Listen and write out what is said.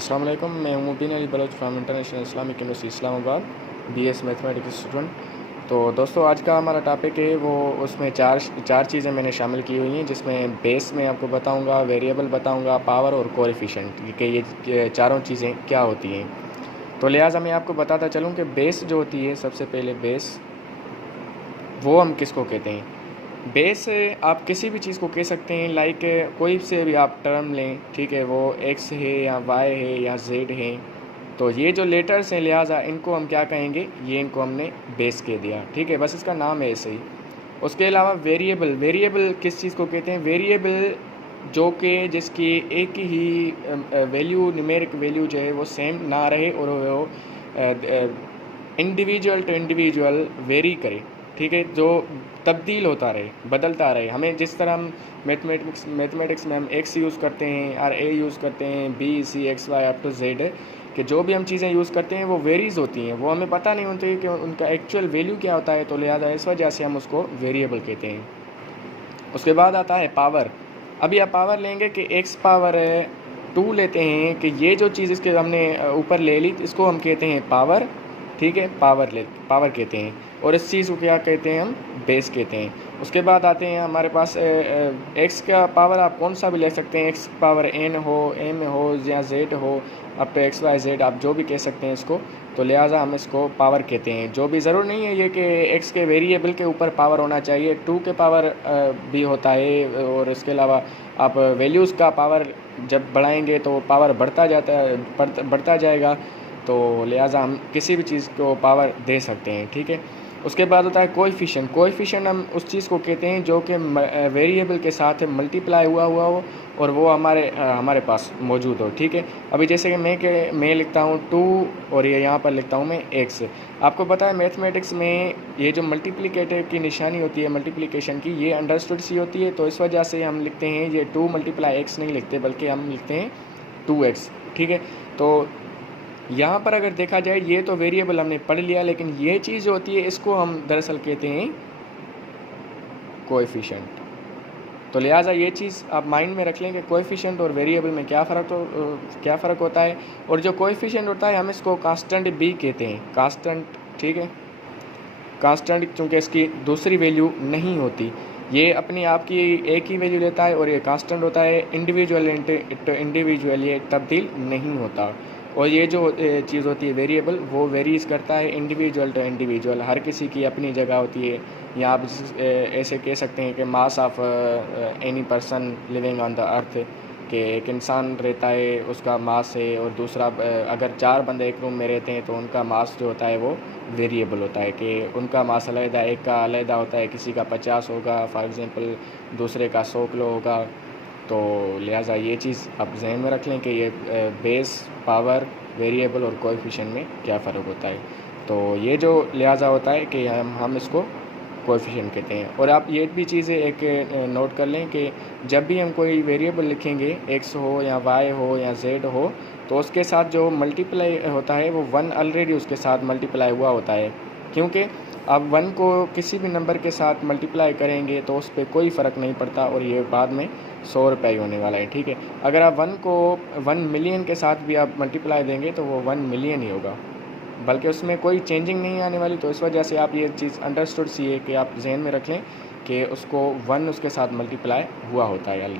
अस्सलाम वालेकुम, मैं हूँ Mubeen Ali Baloch from international Islamic university Islamabad, BS mathematics student. तो दोस्तों, आज का हमारा टॉपिक है वो, उसमें चार चीज़ें मैंने शामिल की हुई हैं, जिसमें बेस में आपको बताऊंगा, वेरिएबल बताऊंगा, पावर और कोएफिशिएंट कि ये चारों चीज़ें क्या होती हैं। तो लिहाजा मैं आपको बताता चलूँ कि बेस जो होती है, सबसे पहले बेस वो हम किसको कहते हैं। बेस आप किसी भी चीज़ को कह सकते हैं, लाइक कोई से भी आप टर्म लें, ठीक है, वो एक्स है या वाई है या जेड है। तो ये जो लेटर्स हैं, लिहाजा इनको हम क्या कहेंगे, ये इनको हमने बेस कह दिया, ठीक है, बस इसका नाम है ऐसे ही। उसके अलावा वेरिएबल, वेरिएबल किस चीज़ को कहते हैं, वेरिएबल जो कि जिसकी एक ही वैल्यू, न्यूमेरिक वैल्यू जो है वो सेम ना रहे और वो इंडिविजुअल टू इंडिविजुअल वेरी करे, ठीक है, जो तब्दील होता रहे, बदलता रहे। हमें जिस तरह हम मैथमेटिक्स में हम एक्स यूज़ करते हैं और ए यूज़ करते हैं, B C X Y up to Z, कि जो भी हम चीज़ें यूज़ करते हैं वो वेरीज होती हैं, वो हमें पता नहीं होती कि उनका एक्चुअल वैल्यू क्या होता है। तो लिहाजा इस वजह से हम उसको वेरिएबल कहते हैं। उसके बाद आता है पावर। अभी आप पावर लेंगे कि एक्स पावर 2 लेते हैं, कि ये जो चीज़ इसके हमने ऊपर ले ली, इसको हम कहते हैं पावर, ठीक है, पावर कहते हैं। और इस चीज़ को क्या कहते हैं, हम बेस कहते हैं। उसके बाद आते हैं हमारे पास एक्स का पावर आप कौन सा भी ले सकते हैं, एक्स पावर एन हो, एम हो या जेड हो, up to X Y Z, आप जो भी कह सकते हैं इसको। तो लिहाजा हम इसको पावर कहते हैं। जो भी ज़रूर नहीं है ये कि एक्स के वेरिएबल के ऊपर पावर होना चाहिए, 2 के पावर भी होता है। और इसके अलावा आप वैल्यूज़ का पावर जब बढ़ाएंगे तो पावर बढ़ता जाएगा। तो लिहाजा हम किसी भी चीज़ को पावर दे सकते हैं, ठीक है। उसके बाद होता है कोएफिशिएंट। कोएफिशिएंट हम उस चीज़ को कहते हैं जो कि वेरिएबल के साथ मल्टीप्लाई हुआ हो और वो हमारे पास मौजूद हो, ठीक है। अभी जैसे कि मैं लिखता हूँ 2 और ये यहाँ पर लिखता हूँ मैं x। आपको पता है मैथमेटिक्स में ये जो मल्टीप्लिकेटर की निशानी होती है, मल्टीप्लिकेशन की, ये अंडरस्टूड सी होती है। तो इस वजह से हम लिखते हैं ये 2 × x नहीं लिखते, बल्कि हम लिखते हैं 2x, ठीक है। तो यहाँ पर अगर देखा जाए, ये तो वेरिएबल हमने पढ़ लिया, लेकिन ये चीज़ जो होती है इसको हम दरअसल कहते हैं कोएफिशिएंट। तो लिहाजा ये चीज़ आप माइंड में रख लें कि कोएफिशिएंट और वेरिएबल में क्या फ़र्क होता है। और जो कोएफिशिएंट होता है हम इसको कांस्टेंट भी कहते हैं, कांस्टेंट, ठीक है। कांस्टेंट चूँकि इसकी दूसरी वैल्यू नहीं होती, ये अपनी आप की एक ही वैल्यू लेता है। और ये कांस्टेंट होता है इंडिविजुअल इंडिविजुअल, ये तब्दील नहीं होता। और ये जो चीज़ होती है वेरिएबल, वो वेरीज करता है इंडिविजुअल टू इंडिविजुअल, हर किसी की अपनी जगह होती है। या आप ऐसे कह सकते हैं कि mass of any person living on the earth, कि एक इंसान रहता है, उसका मास है, और दूसरा अगर 4 बंदे एक रूम में रहते हैं तो उनका मास जो होता है वो वेरिएबल होता है, कि उनका मास अलग, एक का अलग होता है, किसी का 50 होगा फॉर एग्ज़ाम्पल, दूसरे का 100 किलो होगा। तो लिहाजा ये चीज़ आप जहन में रख लें कि ये बेस, पावर, वेरिएबल और कोएफिशिएंट में क्या फ़र्क होता है। तो ये जो लिहाजा होता है कि हम इसको कोएफिशिएंट कहते हैं। और आप ये भी चीज़ें एक नोट कर लें कि जब भी हम कोई वेरिएबल लिखेंगे, एक्स हो या वाई हो या जेड हो, तो उसके साथ जो मल्टीप्लाई होता है वो 1 ऑलरेडी उसके साथ मल्टीप्लाई हुआ होता है। क्योंकि आप 1 को किसी भी नंबर के साथ मल्टीप्लाई करेंगे तो उस पर कोई फ़र्क नहीं पड़ता, और ये बाद में 100 रुपये ही होने वाला है, ठीक है। अगर आप 1 को 1 मिलियन के साथ भी आप मल्टीप्लाई देंगे तो वो 1 मिलियन ही होगा, बल्कि उसमें कोई चेंजिंग नहीं आने वाली। तो इस वजह से आप ये चीज़ अंडरस्टूड सी है कि आप जहन में रख लें कि उसको 1 उसके साथ मल्टीप्लाई हुआ होता है ऑलरेडी।